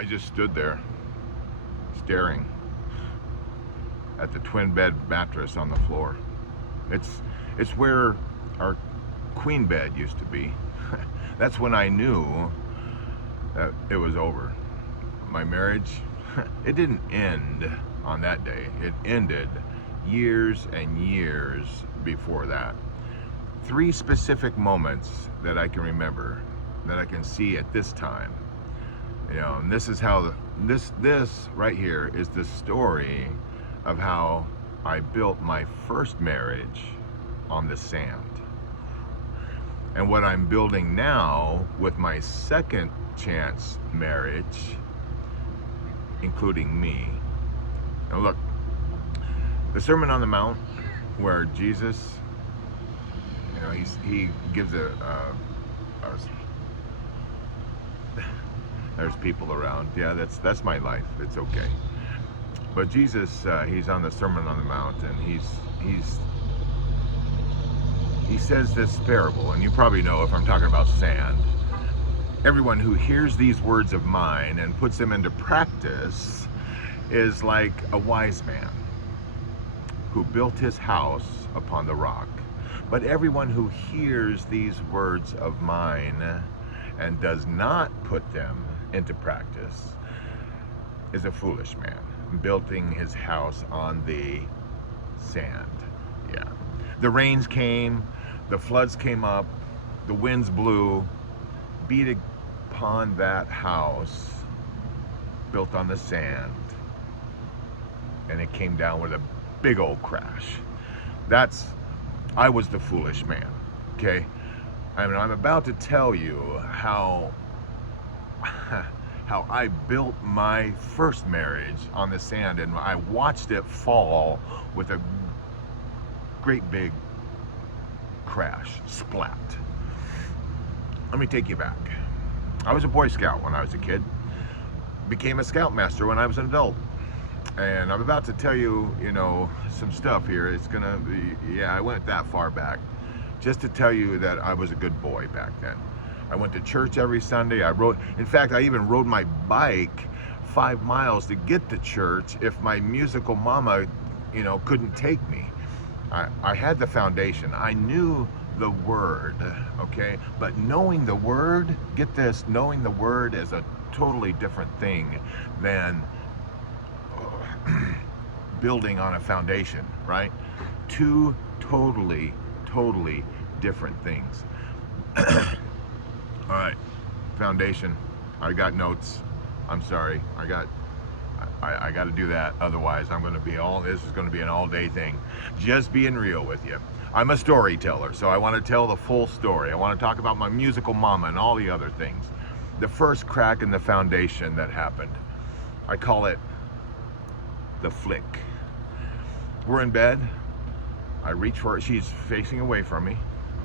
I just stood there staring at the twin bed mattress on the floor. It's where our queen bed used to be. That's when I knew that it was over. My marriage, it didn't end on that day. It ended years and years before that. 3 specific moments that I can remember, that I can see at this time. And this is how this right here is the story of how I built my first marriage on the sand. And what I'm building now with my second chance marriage, including me. Now look, the Sermon on the Mount, where Jesus, he gives there's people around. Yeah, that's my life. It's okay. But Jesus, he's on the Sermon on the Mount, and he says this parable, and you probably know if I'm talking about sand. Everyone who hears these words of mine and puts them into practice is like a wise man who built his house upon the rock. But everyone who hears these words of mine and does not put them into practice is a foolish man, building his house on the sand. Yeah. The rains came, the floods came up, the winds blew, beat upon that house built on the sand, and it came down with a big old crash. I was the foolish man, okay? I'm about to tell you how I built my first marriage on the sand, and I watched it fall with a great big crash, splat. Let me take you back. I was a Boy Scout when I was a kid, became a Scoutmaster when I was an adult. And I'm about to tell you, some stuff here. It's gonna be, yeah, I went that far back. Just to tell you that I was a good boy back then. I went to church every Sunday. In fact, I even rode my bike 5 miles to get to church if my musical mama, couldn't take me. I had the foundation. I knew the word, okay? But knowing the word, get this, knowing the word is a totally different thing than building on a foundation, right? 2 totally different things. All right, foundation. I got notes. I'm sorry. I got to do that. Otherwise, this is going to be an all-day thing. Just being real with you. I'm a storyteller, so I want to tell the full story. I want to talk about my musical mama and all the other things. The first crack in the foundation that happened, I call it the flick. We're in bed. I reach for her. She's facing away from me.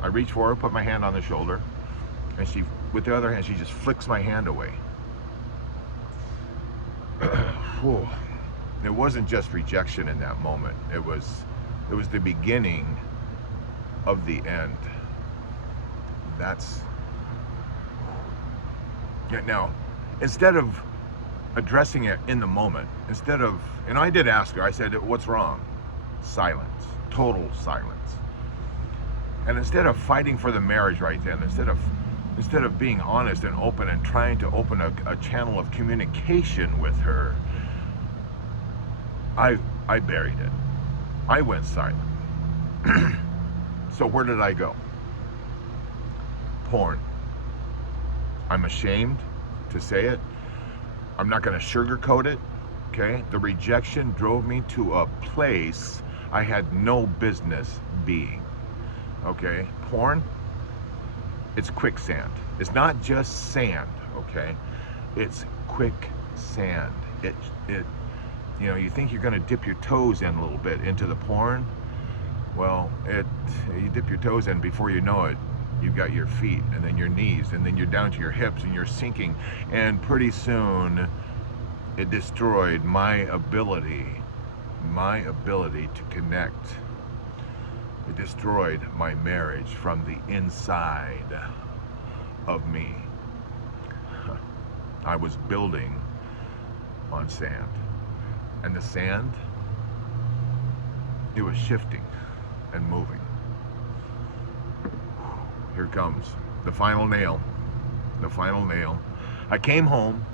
I reach for her, put my hand on the shoulder, and with the other hand, she just flicks my hand away. It wasn't just rejection in that moment. It was the beginning of the end. Now, instead of addressing it in the moment, I did ask her, I said, what's wrong? Silence, total silence. And instead of fighting for the marriage right then, instead of being honest and open and trying to open a channel of communication with her, I buried it. I went silent. So where did I go? Porn. I'm ashamed to say it. I'm not going to sugarcoat it, okay? The rejection drove me to a place I had no business being, okay? Porn, it's quicksand. It's not just sand, okay? It's quicksand. You think you're going to dip your toes in a little bit into the porn? Well, you dip your toes in, before you know it, you've got your feet, and then your knees, and then you're down to your hips, and you're sinking, and pretty soon it destroyed my ability to connect. It destroyed my marriage from the inside of me. I was building on sand. And the sand, it was shifting and moving. Here comes the final nail. The final nail. I came home,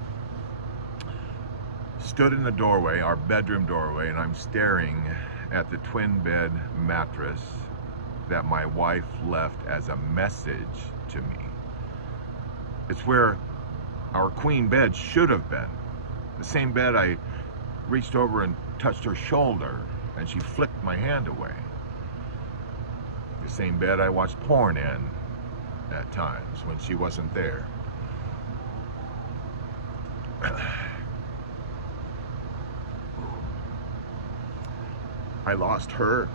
stood in the doorway, our bedroom doorway, and I'm staring at the twin bed mattress that my wife left as a message to me. It's where our queen bed should have been. The same bed I reached over and touched her shoulder and she flicked my hand away. The same bed I watched porn in at times when she wasn't there. I lost her.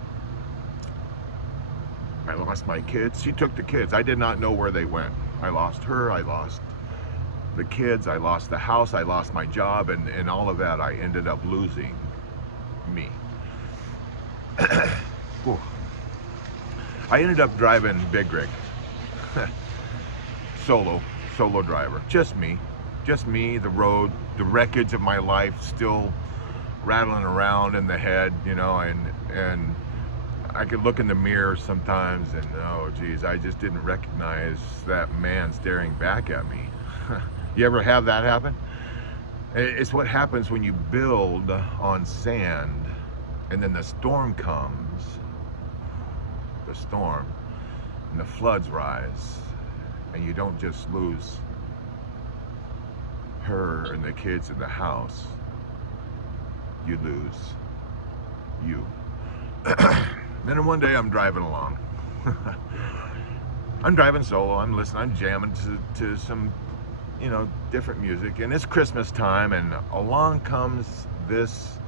I lost my kids. She took the kids. I did not know where they went. I lost her. I lost the kids. I lost the house. I lost my job. And all of that, I ended up losing me. I ended up driving big rig. Solo driver. Just me, the road, the wreckage of my life still rattling around in the head, you know, and I could look in the mirror sometimes and, oh geez, I just didn't recognize that man staring back at me. You ever have that happen? It's what happens when you build on sand and then the storm comes, and the floods rise, and you don't just lose her and the kids in the house, you lose you. Then one day I'm driving along. I'm driving solo, I'm listening, I'm jamming to some, you know, different music, and it's Christmas time, and along comes this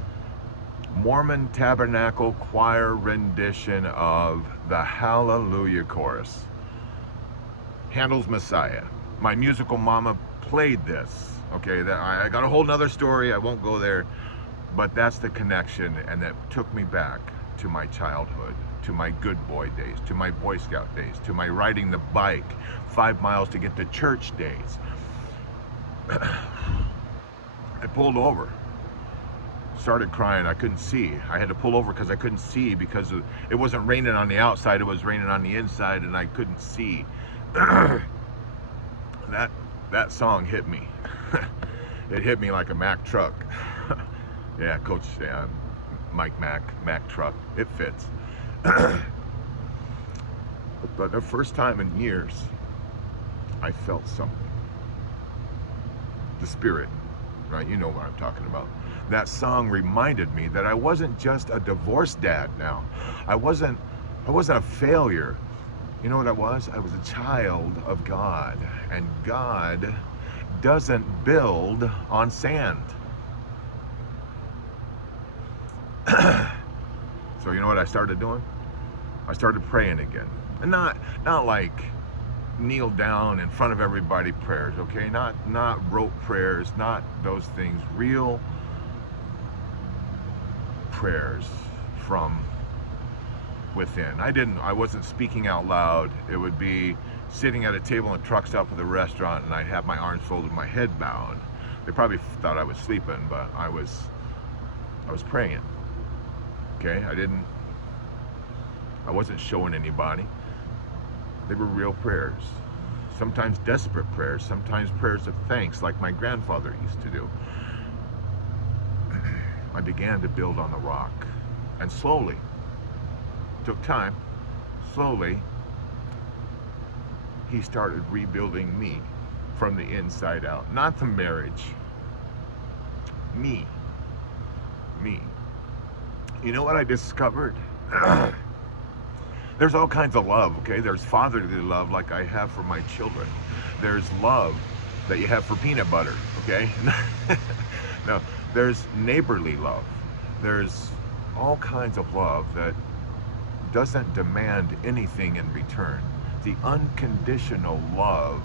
Mormon Tabernacle Choir rendition of the Hallelujah Chorus. Handel's Messiah. My musical mama played this. Okay, that I got a whole nother story, I won't go there, but that's the connection, and that took me back to my childhood, to my good boy days, to my Boy Scout days, to my riding the bike 5 miles to get to church days. I pulled over, started crying. I couldn't see. I had to pull over because I couldn't see, because it wasn't raining on the outside, it was raining on the inside, and I couldn't see. That song hit me. It hit me like a Mack truck. Yeah, Coach, yeah, Mike Mack truck. It fits. But the first time in years, I felt something. The Spirit, right? You know what I'm talking about. That song reminded me that I wasn't just a divorced dad now. I wasn't a failure. You know what I was? I was a child of God, and God doesn't build on sand. So you know what I started doing? I started praying again. And not like kneel down in front of everybody prayers, okay? Not rote prayers, not those things. Real prayers from within. I wasn't speaking out loud. It would be sitting at a table in a truck stop at the restaurant, and I'd have my arms folded, my head bowed. They probably thought I was sleeping, but I was praying. Okay, I wasn't showing anybody. They were real prayers. Sometimes desperate prayers, sometimes prayers of thanks, like my grandfather used to do. I began to build on the rock, and slowly, took time, slowly, he started rebuilding me from the inside out. Not the marriage, me. You know what I discovered? There's all kinds of love, okay? There's fatherly love like I have for my children. There's love that you have for peanut butter, okay? No, there's neighborly love. There's all kinds of love that doesn't demand anything in return. The unconditional love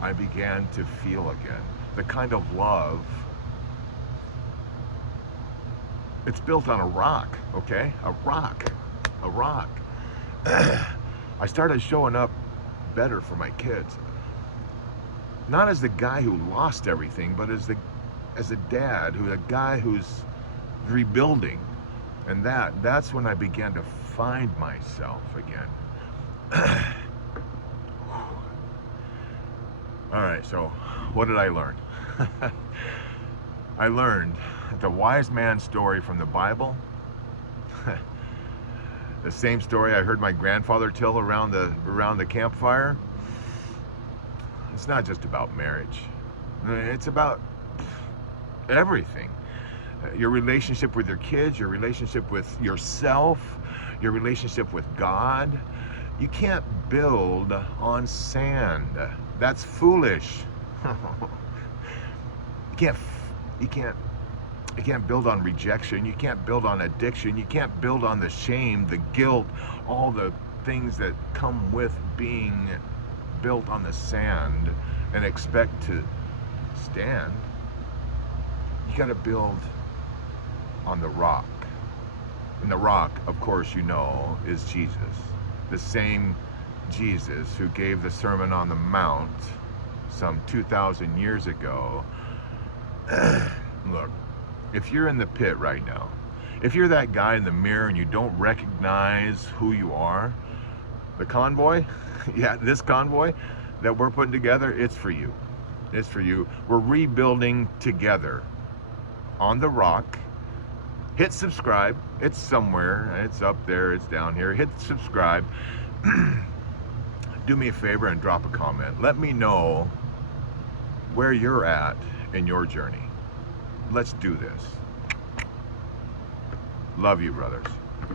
I began to feel again. The kind of love, it's built on a rock, okay? A rock. I started showing up better for my kids. Not as the guy who lost everything, but as the as a dad, a guy who's rebuilding. And that's when I began to find myself again. All right, so what did I learn? I learned that the wise man story from the Bible, the same story I heard my grandfather tell around the campfire, it's not just about marriage. It's about everything. Your relationship with your kids, your relationship with yourself, your relationship with God. You can't build on sand. That's foolish. You can't build on rejection. You can't build on addiction. You can't build on the shame, the guilt, all the things that come with being built on the sand and expect to stand. You got to build on the rock. And the rock, of course, you know, is Jesus. The same Jesus who gave the Sermon on the Mount some 2,000 years ago. Look, if you're in the pit right now, if you're that guy in the mirror and you don't recognize who you are, the convoy, yeah, this convoy that we're putting together, it's for you. It's for you. We're rebuilding together on the rock. Hit subscribe. It's somewhere. It's up there. It's down here. Hit subscribe. Do me a favor and drop a comment. Let me know where you're at in your journey. Let's do this. Love you, brothers.